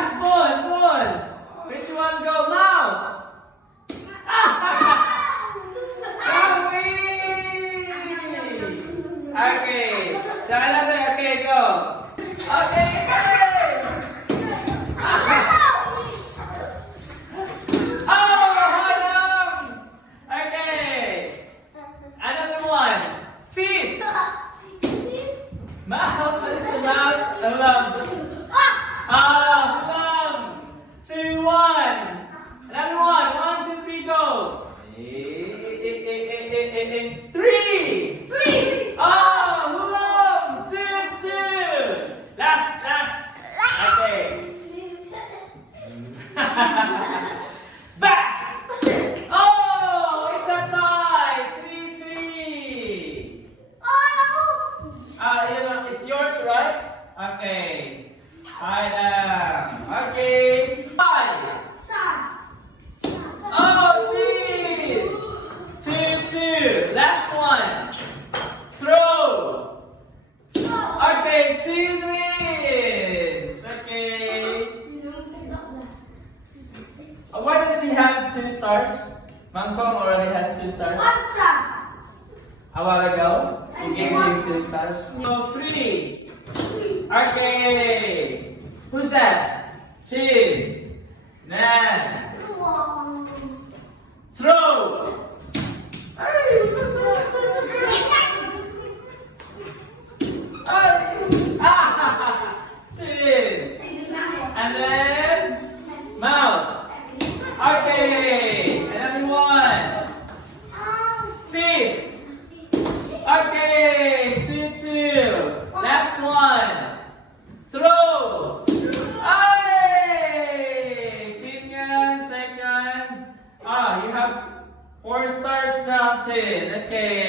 Last one. Which one go? Mouse. Okay. So another. Okay, go. Okay. Oh, hold on. Okay. Another one. Teeth. Mouth. What is the mouth? Lum. 2, 1. Another one. 1, 2, 3, go. 3. Oh, lum. 2, 2. Last. Okay. Bath. Oh, it's a tie. 3-3. It's yours, right? Okay. Okay. 5. Oh, gee. 2. Last one. Throw. Okay, 2 wins. Okay. Why does he have 2 stars? Mangkong already has 2 stars. A while ago, he gave me 2 stars. So 3. Okay. Who's that? Chin. Nan. Throw. Ay, Mr. Chin. And then mouth. Okay. Another one. Teeth. Okay. 2. Last one. Throw. Hey! Kenyan, second. You have 4 stars now, Chin. Okay.